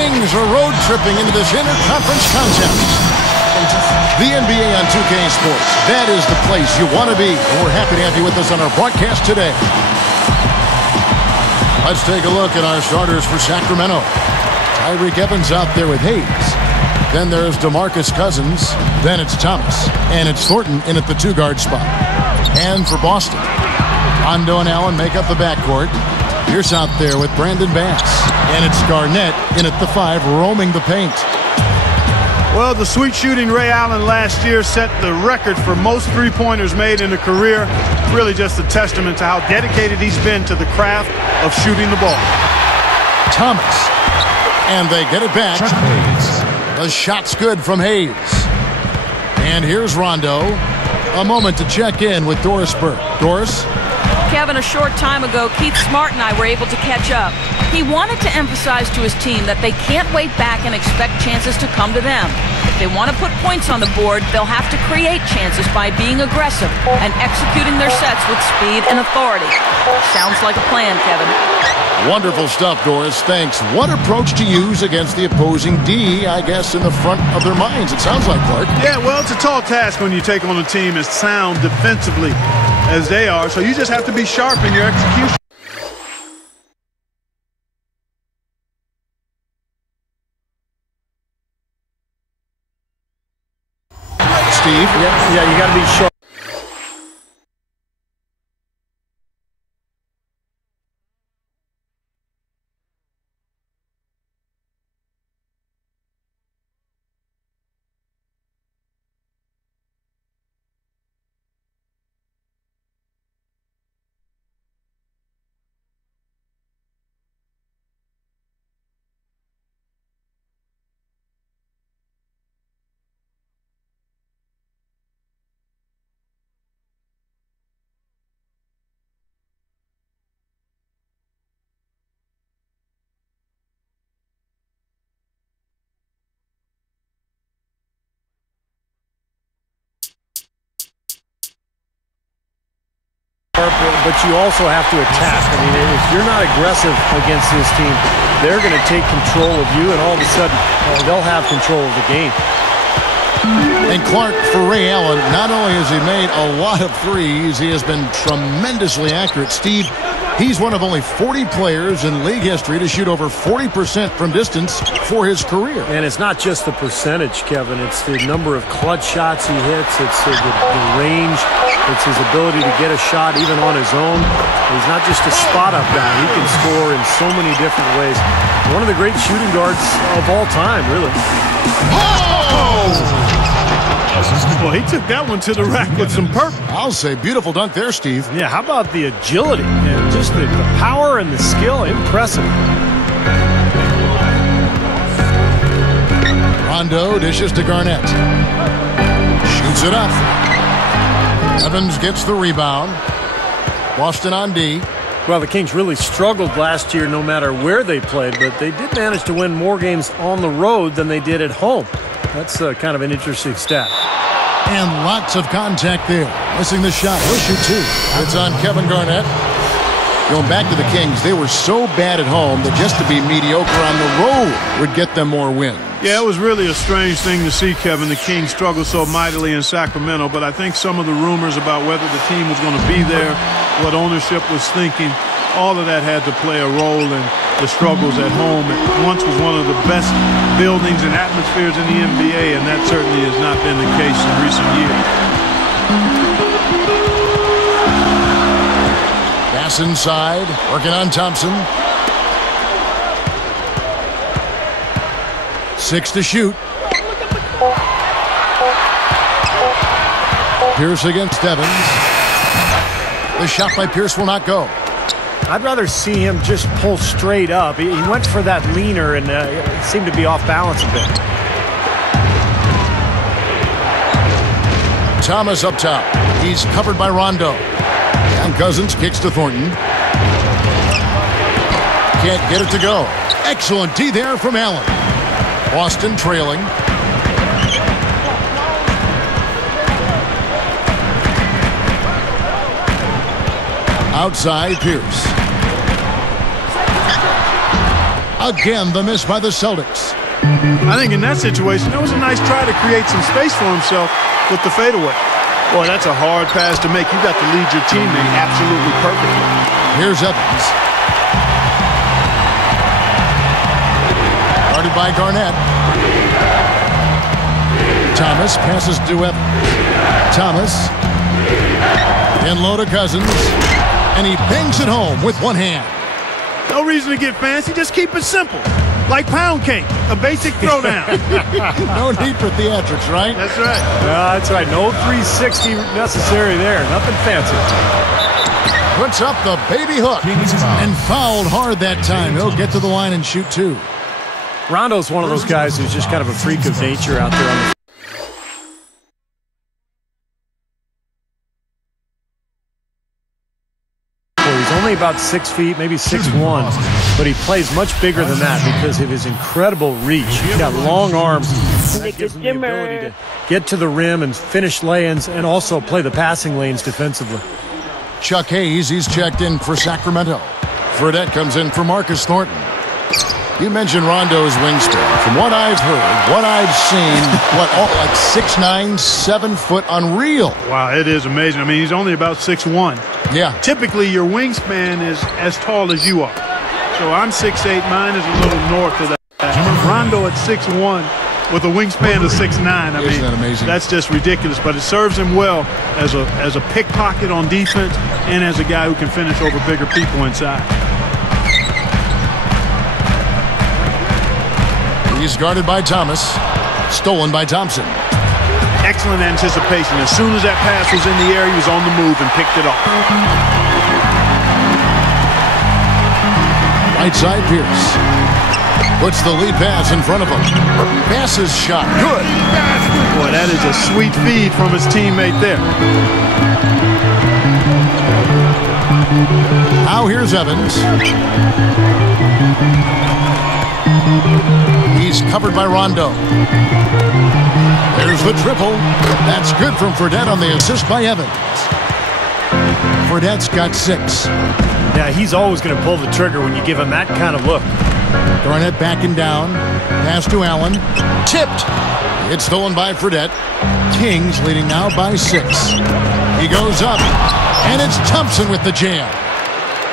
Kings are road tripping into this interconference contest. The NBA on 2K Sports. That is the place you want to be. And we're happy to have you with us on our broadcast today. Let's take a look at our starters for Sacramento. Tyreke Evans out there with Hayes. Then there's DeMarcus Cousins. Then it's Thomas. And it's Thornton in at the 2-guard spot. And for Boston, Rondo and Allen make up the backcourt. Pierce out there with Brandon Bass. And it's Garnett in at the 5, roaming the paint. Well, the sweet shooting Ray Allen last year set the record for most three-pointers made in a career. Really just a testament to how dedicated he's been to the craft of shooting the ball. Thomas. And they get it back. The shot's good from Hayes. And here's Rondo. A moment to check in with Doris Burke. Doris? Kevin, a short time ago, Keith Smart and I were able to catch up. He wanted to emphasize to his team that they can't wait back and expect chances to come to them. If they want to put points on the board, they'll have to create chances by being aggressive and executing their sets with speed and authority. Sounds like a plan, Kevin. Wonderful stuff, Doris. Thanks. What approach to use against the opposing D, I guess, in the front of their minds, it sounds like, Clark. Yeah, well, it's a tall task when you take on a team as sound defensively as they are, so you just have to be sharp in your execution. Steve? Yeah, you got to be sharp. But you also have to attack. I mean, if you're not aggressive against this team, they're going to take control of you, and all of a sudden, they'll have control of the game. And Clark, for Ray Allen, not only has he made a lot of threes, he has been tremendously accurate. Steve, he's one of only 40 players in league history to shoot over 40% from distance for his career. And it's not just the percentage, Kevin. It's the number of clutch shots he hits. It's the range. It's his ability to get a shot even on his own. He's not just a spot-up guy. He can score in so many different ways. One of the great shooting guards of all time, really. Oh! Well, he took that one to the rack with some purpose. I'll say beautiful dunk there, Steve. Yeah, how about the agility and just the power and the skill? Impressive. Rondo dishes to Garnett. Shoots it up. Evans gets the rebound. Boston on D. Well, the Kings really struggled last year no matter where they played, but they did manage to win more games on the road than they did at home. That's kind of an interesting stat. And lots of contact there. Missing the shot. He'll shoot two. It's on Kevin Garnett. Going back to the Kings, they were so bad at home that just to be mediocre on the road would get them more wins. Yeah, it was really a strange thing to see, Kevin. The Kings struggled so mightily in Sacramento, but I think some of the rumors about whether the team was going to be there, what ownership was thinking, all of that had to play a role in the struggles at home. It once was one of the best buildings and atmospheres in the NBA, and that certainly has not been the case in recent years. Pass inside, working on Thompson. 6 to shoot. Pierce against Evans. The shot by Pierce will not go. I'd rather see him just pull straight up. He went for that leaner and it seemed to be off balance a bit. Thomas up top. He's covered by Rondo. And Cousins kicks to Thornton. Can't get it to go. Excellent D there from Allen. Boston trailing. Outside Pierce. Again, the miss by the Celtics. I think in that situation, that was a nice try to create some space for himself with the fadeaway. Boy, that's a hard pass to make. You got to lead your teammate absolutely perfectly. Here's Evans. Guarded by Garnett. Thomas passes to Evans. Thomas. In low to Cousins. And he bangs it home with one hand. No reason to get fancy. Just keep it simple. Like pound cake, a basic throwdown. No need for theatrics, right? That's right. That's right. No 360 necessary there. Nothing fancy. Puts up the baby hook and fouled hard that time. He'll get to the line and shoot two. Rondo's one of those guys who's just kind of a freak of nature out there on the only about 6 feet, maybe 6'1", but he plays much bigger than that because of his incredible reach. He's got long arms. That gives him the ability to get to the rim and finish lay-ins and also play the passing lanes defensively. Chuck Hayes, he's checked in for Sacramento. Fredette comes in for Marcus Thornton. You mentioned Rondo's wingspan. From what I've heard, what I've seen, like 6'9", 7 foot, unreal. Wow, it is amazing. I mean, he's only about 6'1". Yeah. Typically, your wingspan is as tall as you are. So I'm 6'8". Mine is a little north of that. Rondo at 6'1" with a wingspan of 6'9". I mean, isn't that amazing? That's just ridiculous. But it serves him well as a pickpocket on defense and as a guy who can finish over bigger people inside. He's guarded by Thomas. Stolen by Thompson. Excellent anticipation. As soon as that pass was in the air, he was on the move and picked it up. Right side, Pierce. Puts the lead pass in front of him. Passes shot. Good. Boy, that is a sweet feed from his teammate there. Now here's Evans. He's covered by Rondo. There's the triple. That's good from Fredette on the assist by Evans. Fredette's got 6. Yeah, he's always going to pull the trigger when you give him that kind of look. Garnett backing down. Pass to Allen. Tipped. It's stolen by Fredette. Kings leading now by 6. He goes up. And it's Thompson with the jam.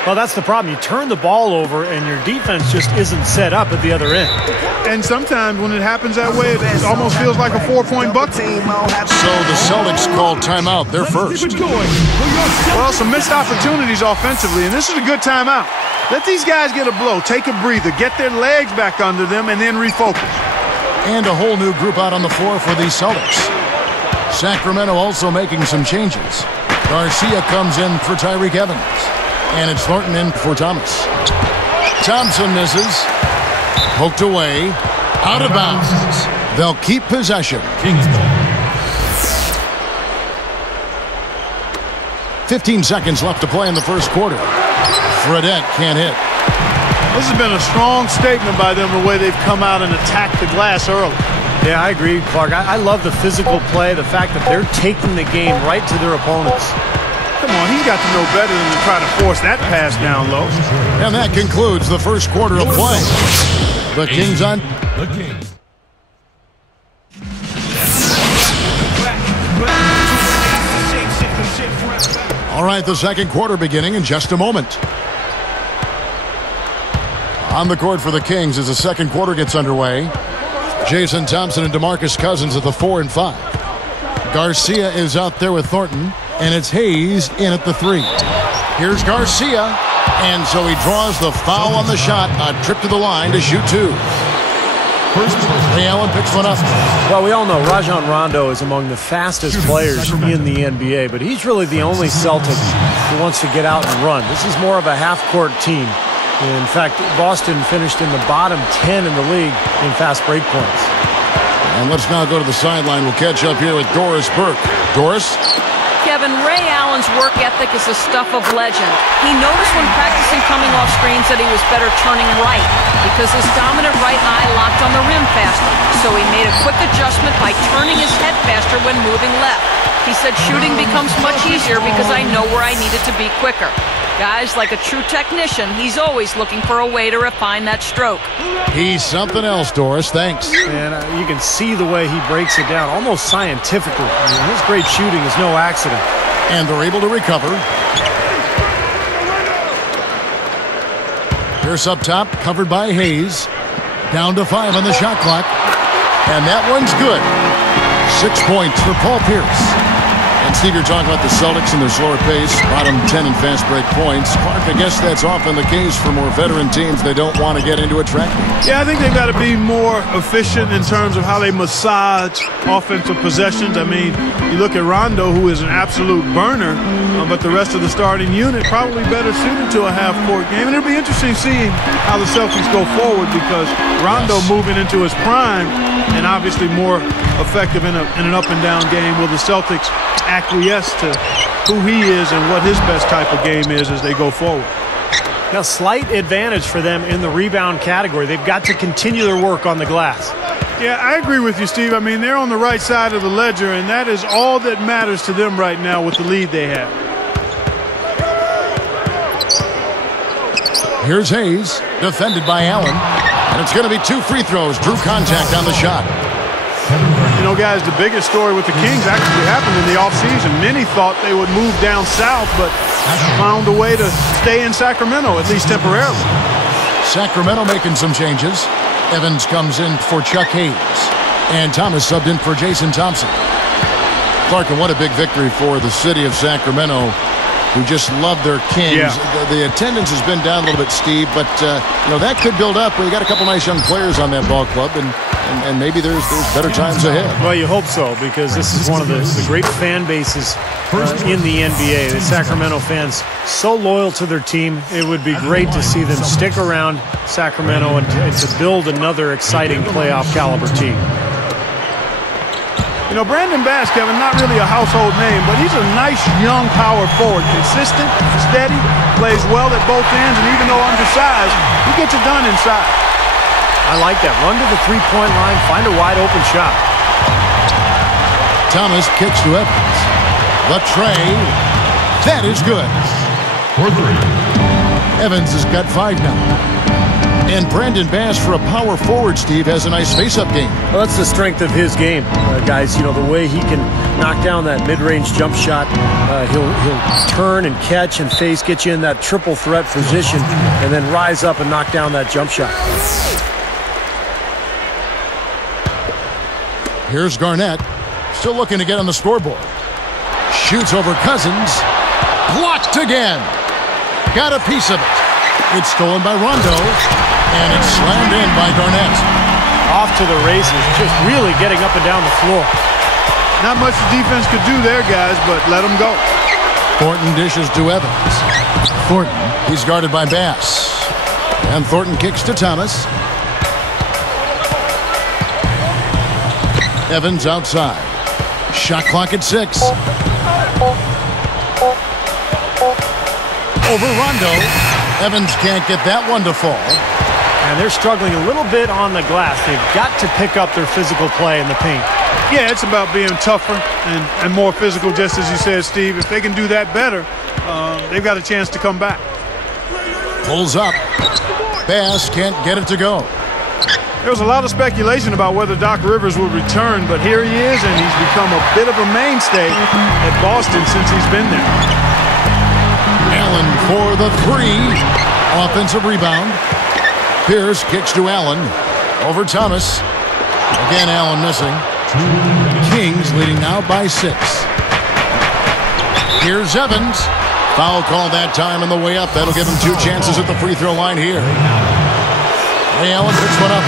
Well, that's the problem. You turn the ball over, and your defense just isn't set up at the other end. And sometimes when it happens that way, it almost feels like a 4-point bucket. So the Celtics called timeout. They're first. Well, some missed opportunities offensively, and this is a good timeout. Let these guys get a blow, take a breather, get their legs back under them, and then refocus. And a whole new group out on the floor for the Celtics. Sacramento also making some changes. Garcia comes in for Tyreke Evans. And it's Thornton in for Thomas. Thompson misses. Poked away. Out of bounds. They'll keep possession. 15 seconds left to play in the first quarter. Fredette can't hit. This has been a strong statement by them, the way they've come out and attacked the glass early. Yeah, I agree, Clark. I love the physical play, the fact that they're taking the game right to their opponents. Come on, he's got to know better than to try to force that pass down low. And that concludes the first quarter of play. The Kings on. The Kings. All right, the second quarter beginning in just a moment. On the court for the Kings as the second quarter gets underway. Jason Thompson and DeMarcus Cousins at the 4 and 5. Garcia is out there with Thornton. And it's Hayes in at the 3. Here's Garcia. And so he draws the foul on the shot. A trip to the line to shoot 2. Ray Allen picks one up. Well, we all know Rajon Rondo is among the fastest players in the NBA, but he's really the only Celtic who wants to get out and run. This is more of a half-court team. In fact, Boston finished in the bottom 10 in the league in fast break points. And let's now go to the sideline. We'll catch up here with Doris Burke. Doris? Kevin, Ray Allen's work ethic is the stuff of legend. He noticed when practicing coming off screens that he was better turning right because his dominant right eye locked on the rim faster. So he made a quick adjustment by turning his head faster when moving left. He said shooting becomes much easier because I know where I needed to be quicker. Guys, like a true technician, he's always looking for a way to refine that stroke. He's something else, Doris. Thanks. And you can see the way he breaks it down, almost scientifically. I mean, his great shooting is no accident. And they're able to recover. Pierce up top, covered by Hayes. Down to 5 on the shot clock. And that one's good. 6 points for Paul Pierce. And Steve, you're talking about the Celtics and their slower pace, bottom 10 in fast break points. Clark, I guess that's often the case for more veteran teams. They don't want to get into a track meet. Yeah, I think they've got to be more efficient in terms of how they massage offensive possessions. I mean, you look at Rondo, who is an absolute burner, but the rest of the starting unit probably better suited to a half-court game. And it'll be interesting seeing how the Celtics go forward because Rondo moving into his prime and obviously more effective in an up-and-down game. Will the Celtics acquiesce to who he is and what his best type of game is as they go forward? Now, slight advantage for them in the rebound category. They've got to continue their work on the glass. Yeah, I agree with you, Steve. I mean, they're on the right side of the ledger, and that is all that matters to them right now with the lead they have. Here's Hayes, defended by Allen. And it's going to be 2 free throws. Drew contact on the shot. You know, guys, the biggest story with the Kings actually happened in the offseason. Many thought they would move down south, but found a way to stay in Sacramento, at least temporarily. Sacramento making some changes. Evans comes in for Chuck Hayes. And Thomas subbed in for Jason Thompson. Clark, and what a big victory for the city of Sacramento, who just love their Kings. Yeah. The attendance has been down a little bit, Steve, but you know, that could build up. We got a couple nice young players on that ball club, and maybe there's better times ahead. Well, you hope so, because this is one of the great fan bases in the NBA. The Sacramento fans, so loyal to their team. It would be great to see them stick around Sacramento and to build another exciting playoff caliber team. You know, Brandon Bass, Kevin, not really a household name, but he's a nice young power forward. Consistent, steady, plays well at both ends, and even though undersized, he gets it done inside. I like that. Run to the three-point line, find a wide-open shot. Thomas kicks to Evans. The tray. That is good. For 3. Evans has got 5 now. And Brandon Bass, for a power forward, Steve, has a nice face-up game. Well, that's the strength of his game, guys. You know, the way he can knock down that mid-range jump shot. He'll turn and catch and face, get you in that triple threat position, and then rise up and knock down that jump shot. Here's Garnett, still looking to get on the scoreboard. Shoots over Cousins. Blocked again. Got a piece of it. It's stolen by Rondo, and it's slammed in by Garnett. Off to the races, just really getting up and down the floor. Not much the defense could do there, guys, but let them go. Thornton dishes to Evans. Thornton, he's guarded by Bass. And Thornton kicks to Thomas. Evans outside. Shot clock at 6. Over Rondo. Evans can't get that one to fall. And they're struggling a little bit on the glass. They've got to pick up their physical play in the paint. Yeah, it's about being tougher and more physical, just as you said, Steve. If they can do that better, they've got a chance to come back. Pulls up. Bass can't get it to go. There was a lot of speculation about whether Doc Rivers would return, but here he is, and he's become a bit of a mainstay at Boston since he's been there. Allen for the 3. Offensive rebound. Pierce kicks to Allen. Over Thomas. Again, Allen missing. Kings leading now by 6. Here's Evans. Foul call that time on the way up. That'll give him 2 chances at the free throw line here. Ray Allen picks one up.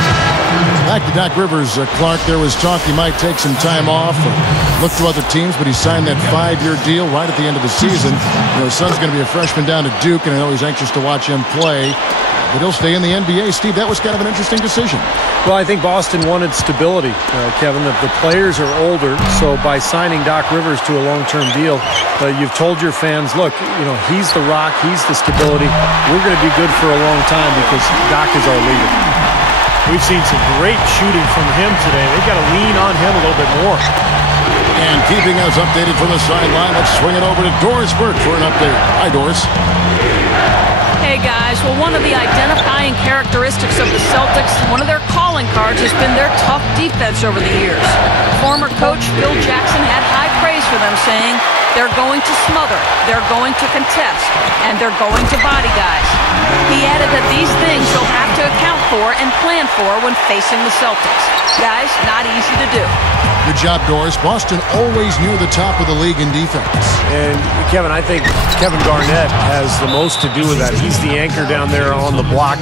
Back to Doc Rivers, Clark. There was talk he might take some time off or look to other teams, but he signed that 5-year deal right at the end of the season. You know, his son's going to be a freshman down at Duke, and I know he's anxious to watch him play. But he'll stay in the NBA. Steve, that was kind of an interesting decision. Well, I think Boston wanted stability, Kevin. The players are older, so by signing Doc Rivers to a long-term deal, you've told your fans, look, you know, he's the rock, he's the stability. We're going to be good for a long time because Doc is our leader. We've seen some great shooting from him today. They've got to lean on him a little bit more. And keeping us updated from the sideline, let's swing it over to Doris Burke for an update. Hi, Doris. Hey, guys. Well, one of the identifying characteristics of the Celtics, one of their calling cards, has been their tough defense over the years. Former coach Phil Jackson had high praise for them, saying they're going to smother, they're going to contest, and they're going to body guys. He added that these things he'll have to account for and plan for when facing the Celtics. Guys, not easy to do. Good job, Doris. Boston always near the top of the league in defense. And, Kevin, I think Kevin Garnett has the most to do with that. He's the anchor down there on the block.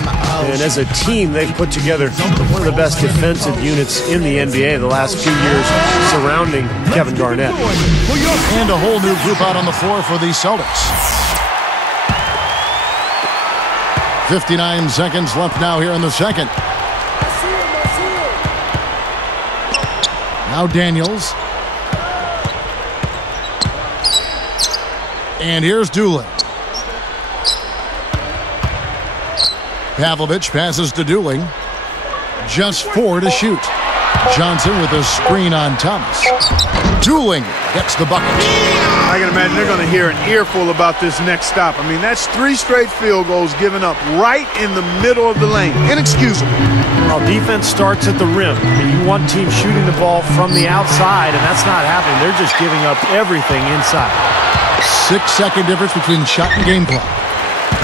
And as a team, they've put together one of the best defensive units in the NBA the last few years surrounding Kevin Garnett. And a whole new group out on the floor for the Celtics. 59 seconds left now here in the second. Now Daniels. And here's Doolin. Pavlovich passes to Dooling. Just 4 to shoot. Johnson with a screen on Thomas. Dooling gets the bucket. I can imagine they're going to hear an earful about this next stop. I mean, that's 3 straight field goals given up right in the middle of the lane. Inexcusable. Well, defense starts at the rim. You want teams shooting the ball from the outside, and that's not happening. They're just giving up everything inside. 6-second difference between shot and game clock.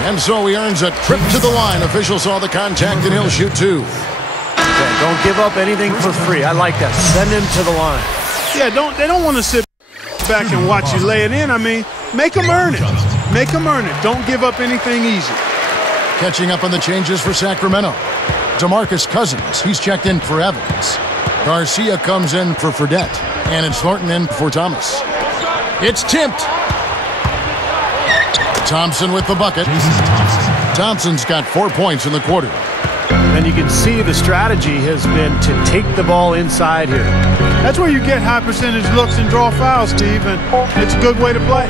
And so he earns a trip to the line. Official saw the contact, and he'll shoot 2. Okay, don't give up anything for free. I like that. Send him to the line. Yeah, they don't want to sit back and watch you lay it in. I mean, make them earn it. Make them earn it. Don't give up anything easy. Catching up on the changes for Sacramento. DeMarcus Cousins, he's checked in for Evans. Garcia comes in for Fredette. And it's Thornton in for Thomas. It's tipped. Thompson with the bucket. Thompson's got 4 points in the quarter. And you can see the strategy has been to take the ball inside here. That's where you get high percentage looks and draw fouls, Steve, and it's a good way to play.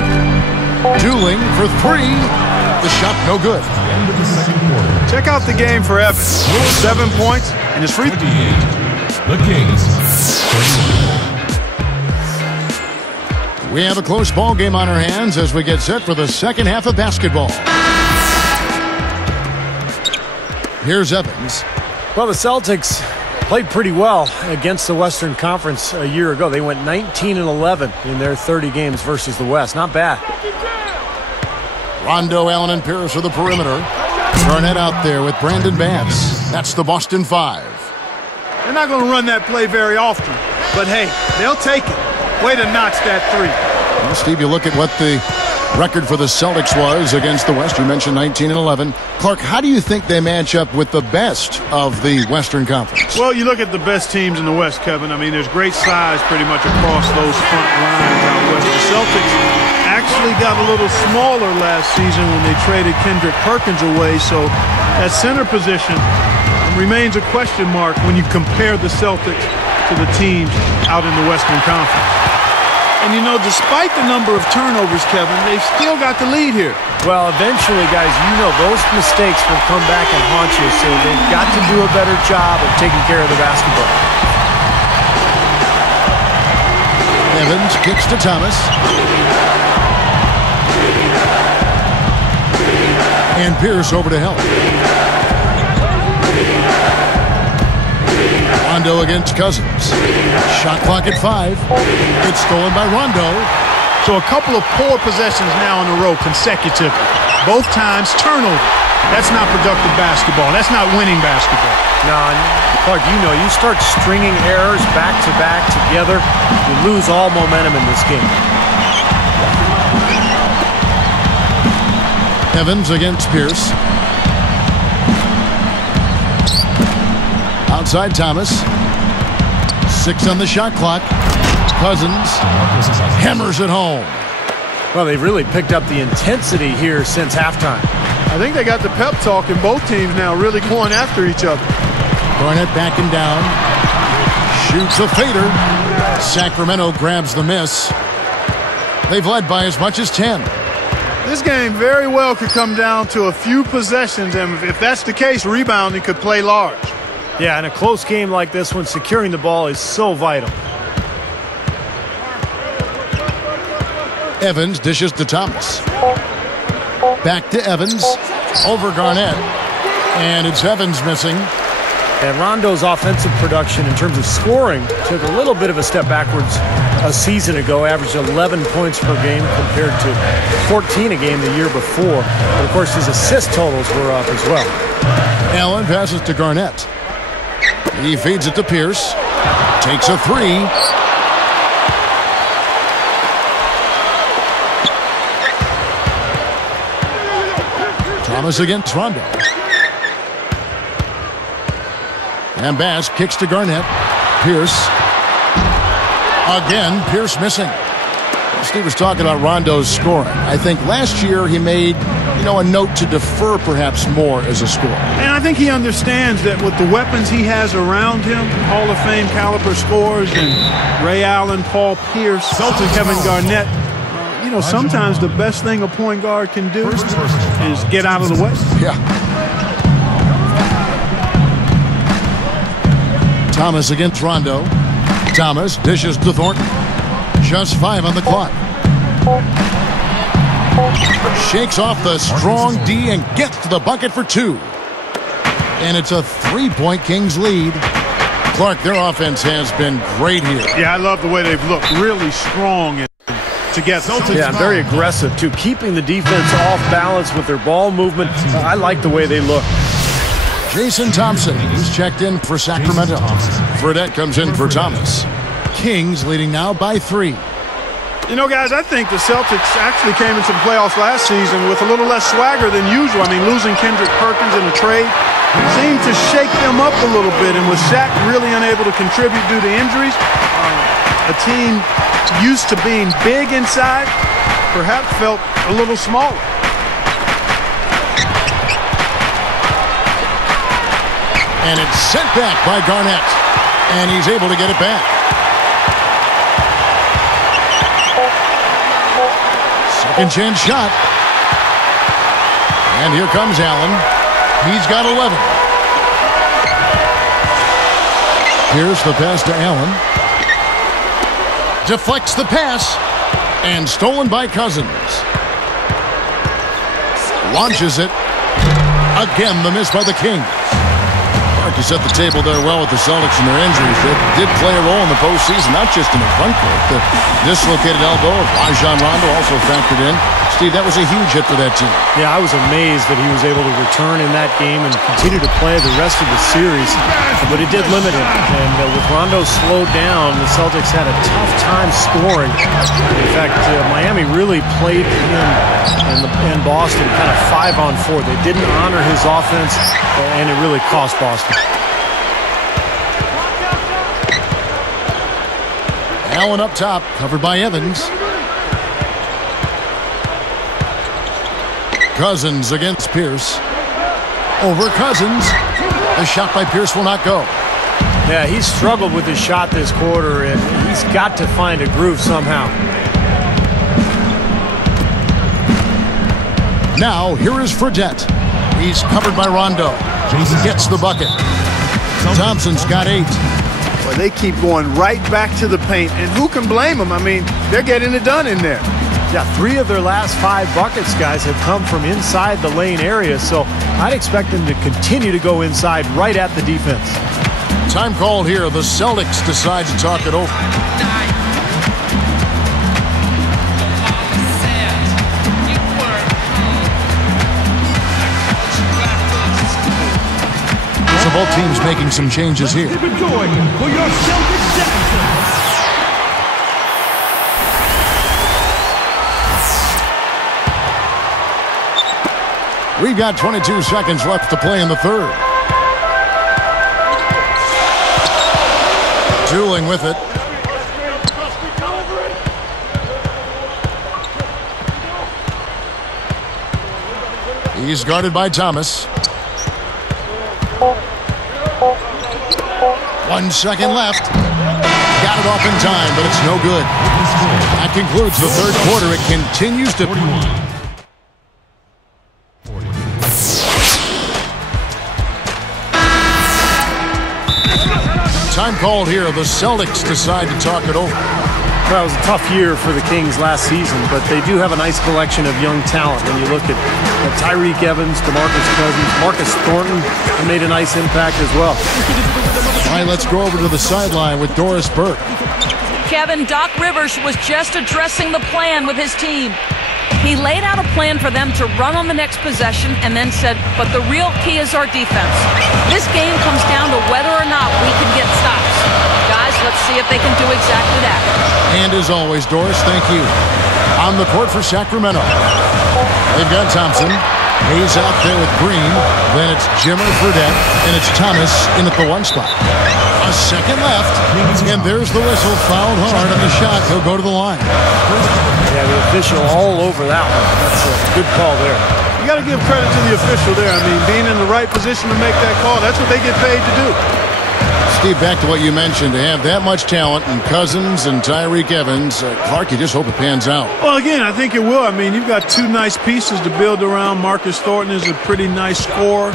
Dooling for 3. The shot no good. Check out the game for Evans. 7 points and his free. The Kings. We have a close ball game on our hands as we get set for the second half of basketball. Here's Evans. Well, the Celtics played pretty well against the Western Conference a year ago. They went 19-11 in their 30 games versus the West. Not bad. Rondo, Allen, and Pierce are the perimeter. Garnett out there with Brandon Bass. That's the Boston 5. They're not going to run that play very often, but hey, they'll take it. Way to notch that 3. Well, Steve, you look at what the record for the Celtics was against the West. You mentioned 19-11. Clark, how do you think they match up with the best of the Western Conference? Well, you look at the best teams in the West, Kevin. I mean, there's great size pretty much across those front lines out west. The Celtics actually got a little smaller last season when they traded Kendrick Perkins away, so that center position remains a question mark when you compare the Celtics to the teams out in the Western Conference. And, you know, despite the number of turnovers, Kevin, they've still got the lead here. Well, eventually, guys, you know those mistakes will come back and haunt you, so they've got to do a better job of taking care of the basketball. Evans kicks to Thomas. And Pierce over to help. Rondo against Cousins. Shot clock at 5. It's stolen by Rondo. So a couple of poor possessions now in a row consecutively. Both times turnover. That's not productive basketball. That's not winning basketball. No, Clark, you know, you start stringing errors back to back together, you lose all momentum in this game. Evans against Pierce. Outside Thomas. 6 on the shot clock. Cousins hammers it home. Well, they've really picked up the intensity here since halftime. I think they got the pep talk in both teams now, really going after each other. Garnett backing down. Shoots a fader. Sacramento grabs the miss. They've led by as much as 10. This game very well could come down to a few possessions, and if that's the case, rebounding could play large. Yeah, in a close game like this one, securing the ball is so vital. Evans dishes to Thomas. Back to Evans. Over Garnett. And it's Evans missing. And Rondo's offensive production in terms of scoring took a little bit of a step backwards a season ago, averaged 11 points per game compared to 14 a game the year before. But of course, his assist totals were up as well. Allen passes to Garnett. He feeds it to Pierce. Takes a three. Thomas against Rondo. And Bass kicks to Garnett. Pierce. Again, Pierce missing. Steve was talking about Rondo's scoring. I think last year he made, a note to defer perhaps more as a scorer. And I think he understands that with the weapons he has around him, Hall of Fame caliber scorers, and Ray Allen, Paul Pierce, Kevin Garnett, sometimes the best thing a point guard can do is get out of the way. Yeah. Thomas against Rondo. Thomas dishes to Thornton. Just 5 on the clock. Shakes off the strong D and gets to the bucket for 2. And it's a 3-point Kings lead. Clark, their offense has been great here. Yeah, I love the way they've looked. Really strong and together. Yeah, and very aggressive, too. Keeping the defense off balance with their ball movement. I like the way they look. Jason Thompson, who's checked in for Sacramento. Fredette comes in for Thomas. Kings leading now by 3. Guys, I think the Celtics actually came into the playoffs last season with a little less swagger than usual. I mean, losing Kendrick Perkins in a trade seemed to shake them up a little bit. And with Shaq really unable to contribute due to injuries, a team used to being big inside perhaps felt a little smaller. And it's sent back by Garnett. And he's able to get it back. Second chance shot. And here comes Allen. He's got 11. Here's the pass to Allen. Deflects the pass. And stolen by Cousins. Launches it. Again, the miss by the Kings. To set the table there well with the Celtics and their injuries. They did play a role in the postseason, not just in the front court. The dislocated elbow of Rajon Rondo also factored in. Steve, that was a huge hit for that team. Yeah, I was amazed that he was able to return in that game and continue to play the rest of the series. But it did limit him. And with Rondo slowed down, the Celtics had a tough time scoring. In fact, Miami really played him and Boston kind of 5-on-4. They didn't honor his offense, and it really cost Boston. Allen up top, covered by Evans. Cousins against Pierce. Over Cousins. The shot by Pierce will not go. Yeah, he's struggled with his shot this quarter, and he's got to find a groove somehow. Now, here is Fredette. He's covered by Rondo. Gets the bucket. Thompson's got 8. Well, they keep going right back to the paint, and who can blame them? I mean, they're getting it done in there. Yeah, 3 of their last 5 buckets, guys, have come from inside the lane area, so I'd expect them to continue to go inside right at the defense. Time called here. The Celtics decide to talk it over. So both teams making some changes here. Keep it going for your Celtics Jackson. We've got 22 seconds left to play in the third. Dueling with it. He's guarded by Thomas. 1 second left. Got it off in time, but it's no good. That concludes the third quarter. It continues to... Time called here. The Celtics decide to talk it over. Well, it was a tough year for the Kings last season, but they do have a nice collection of young talent. When you look at Tyreke Evans, DeMarcus Cousins, Marcus Thornton made a nice impact as well. All right, let's go over to the sideline with Doris Burke. Kevin, Doc Rivers was just addressing the plan with his team. He laid out a plan for them to run on the next possession and then said, but the real key is our defense. This game comes down to whether or not we can get stops. Guys, let's see if they can do exactly that. And as always, Doris, thank you. On the court for Sacramento, they've got Thompson. Hayes out there with Green. Then it's Jimmer, Fredette, and it's Thomas in at the 1 spot. A second left, and there's the whistle. Fouled hard on the shot. He'll go to the line. Yeah, the official all over that one. That's a good call there. You got to give credit to the official there. I mean, being in the right position to make that call, that's what they get paid to do. Steve, back to what you mentioned, to have that much talent in Cousins and Tyreke Evans, Clark, you just hope it pans out. Well, again, I think it will. I mean, you've got 2 nice pieces to build around. Marcus Thornton is a pretty nice scorer.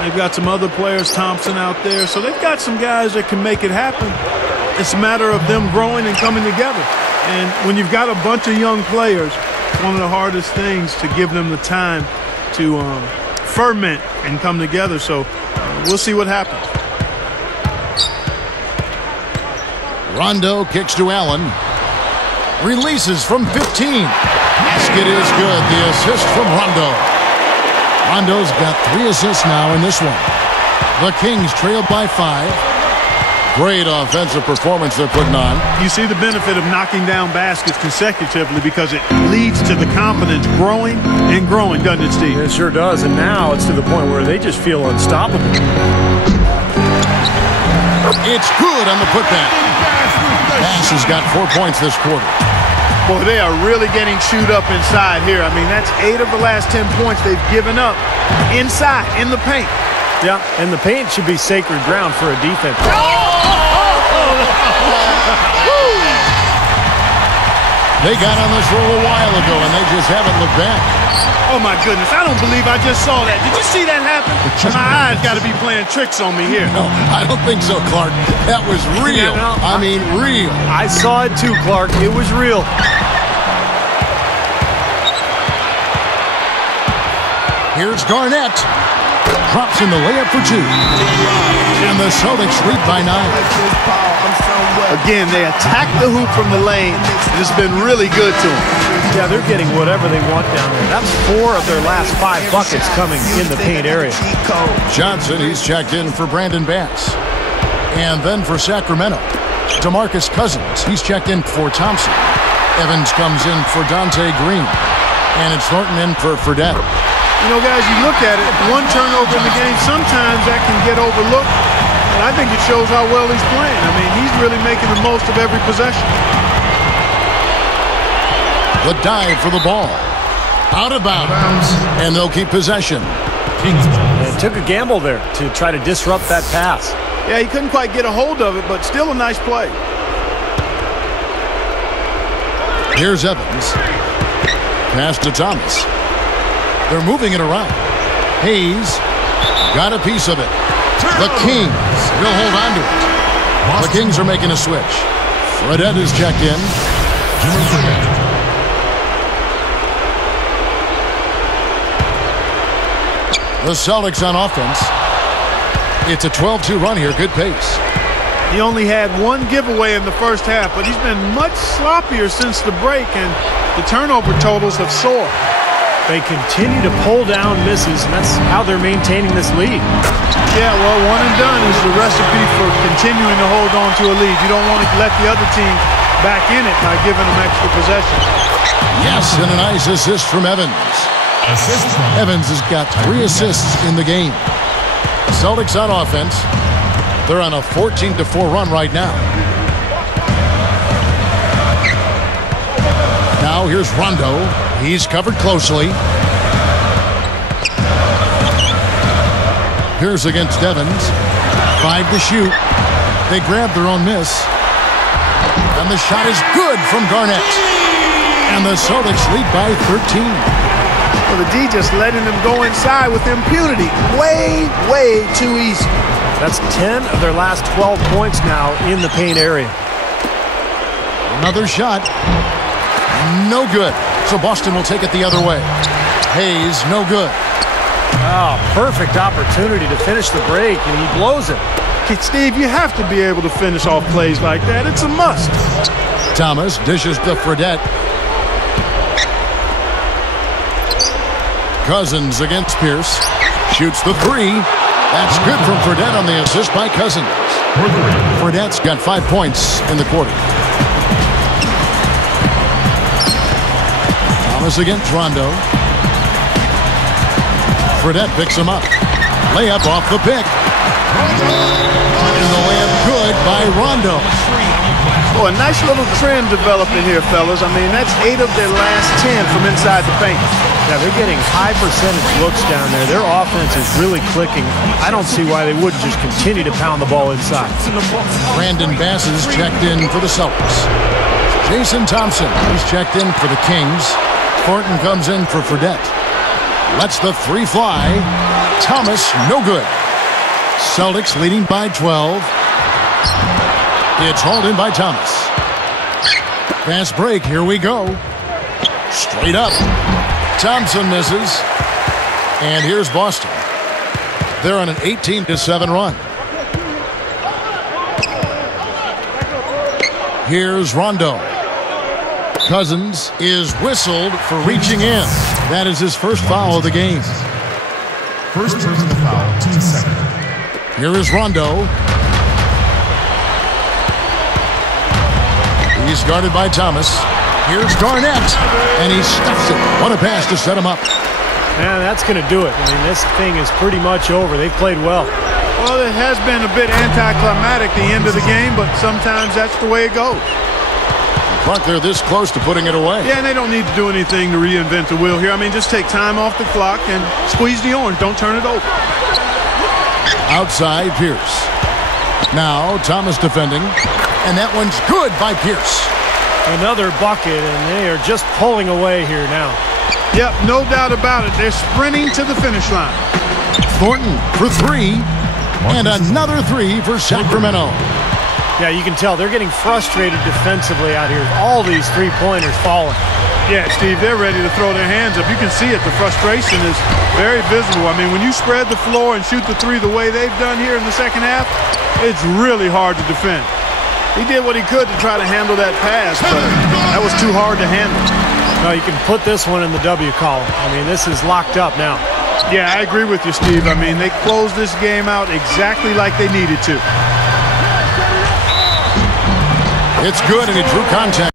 They've got some other players, Thompson out there. So they've got some guys that can make it happen. It's a matter of them growing and coming together. And when you've got a bunch of young players, it's one of the hardest things to give them the time to ferment and come together. So we'll see what happens. Rondo kicks to Allen. Releases from 15. Basket is good. The assist from Rondo. Rondo's got 3 assists now in this one. The Kings trailed by 5. Great offensive performance they're putting on. You see the benefit of knocking down baskets consecutively because it leads to the confidence growing and growing, doesn't it, Steve? It sure does, and now it's to the point where they just feel unstoppable. It's good on the putback. Bass has got 4 points this quarter. Boy, they are really getting chewed up inside here. I mean, that's 8 of the last 10 points they've given up inside, in the paint. Yeah, and the paint should be sacred ground for a defense. They got on this roll a while ago, and they just haven't looked back. Oh, my goodness. I don't believe I just saw that. Did you see that happen? My eyes got to be playing tricks on me here. No, I don't think so, Clark. That was real. Yeah, no, I mean, real. I saw it too, Clark. It was real. Here's Garnett. Drops in the layup for 2. And the Celtics lead by 9. Again, they attack the hoop from the lane. It's been really good to them. Yeah, they're getting whatever they want down there. That's 4 of their last 5 buckets coming in the paint area. Johnson, he's checked in for Brandon Bass. And then for Sacramento, DeMarcus Cousins, he's checked in for Thompson. Evans comes in for Dante Green. And it's Thornton in for Fredette. You know, guys, you look at it, 1 turnover in the game, sometimes that can get overlooked. And I think it shows how well he's playing. I mean, he's really making the most of every possession. The dive for the ball. Out of bounds. And they'll keep possession. And took a gamble there to try to disrupt that pass. Yeah, he couldn't quite get a hold of it, but still a nice play. Here's Evans. Pass to Thomas. They're moving it around. Hayes got a piece of it. The Kings will hold on to it. The Kings are making a switch. Fredette is checked in. The Celtics on offense. It's a 12-2 run here. Good pace. He only had 1 giveaway in the first half, but he's been much sloppier since the break, and the turnover totals have soared. They continue to pull down misses, and that's how they're maintaining this lead. Yeah, well, 1 and done is the recipe for continuing to hold on to a lead. You don't want to let the other team back in it by giving them extra possession. Yes, and a nice assist from Evans. Evans has got 3 assists in the game. Celtics on offense. They're on a 14-4 run right now. Now here's Rondo. He's covered closely. Here's against Evans. 5 to shoot. They grab their own miss. And the shot is good from Garnett. And the Celtics lead by 13. Well, the D just letting them go inside with impunity. Way, way too easy. That's 10 of their last 12 points now in the paint area. Another shot. No good. So Boston will take it the other way. Hayes, no good. Oh, perfect opportunity to finish the break, and he blows it. Steve, you have to be able to finish off plays like that. It's a must. Thomas dishes to Fredette. Cousins against Pierce. Shoots the three. That's good from Fredette on the assist by Cousins. Fredette's got 5 points in the quarter. Thomas against Rondo. Fredette picks him up. Layup off the pick. And the layup good by Rondo. Oh, a nice little trend developing here, fellas. I mean, that's 8 of their last 10 from inside the paint. Yeah, they're getting high percentage looks down there. Their offense is really clicking. I don't see why they wouldn't just continue to pound the ball inside. Brandon Bass is checked in for the Celtics. Jason Thompson is checked in for the Kings. Thornton comes in for Fredette. Lets the three fly. Thomas, no good. Celtics leading by 12. It's hauled in by Thomas. Fast break, here we go. Straight up. Thompson misses. And here's Boston. They're on an 18-7 run. Here's Rondo. Cousins is whistled for reaching in. That is his first foul of the game. First personal foul, team second. Here is Rondo. He's guarded by Thomas. Here's Garnett. And he stuffs it. What a pass to set him up. Man, that's going to do it. I mean, this thing is pretty much over. They've played well. Well, it has been a bit anticlimactic the end of the game, but sometimes that's the way it goes. Clark, they're this close to putting it away. Yeah, and they don't need to do anything to reinvent the wheel here. I mean, just take time off the clock and squeeze the orange. Don't turn it over. Outside Pierce. Now Thomas defending. And that one's good by Pierce. Another bucket, and they are just pulling away here now. Yep, no doubt about it. They're sprinting to the finish line. Thornton for three. And another three for Sacramento. Yeah, you can tell they're getting frustrated defensively out here. All these three-pointers falling. Yeah, Steve, they're ready to throw their hands up. You can see it. The frustration is very visible. I mean, when you spread the floor and shoot the three the way they've done here in the second half, it's really hard to defend. He did what he could to try to handle that pass, but that was too hard to handle. No, you can put this one in the W column. I mean, this is locked up now. Yeah, I agree with you, Steve. I mean, they closed this game out exactly like they needed to. It's good, and he drew contact.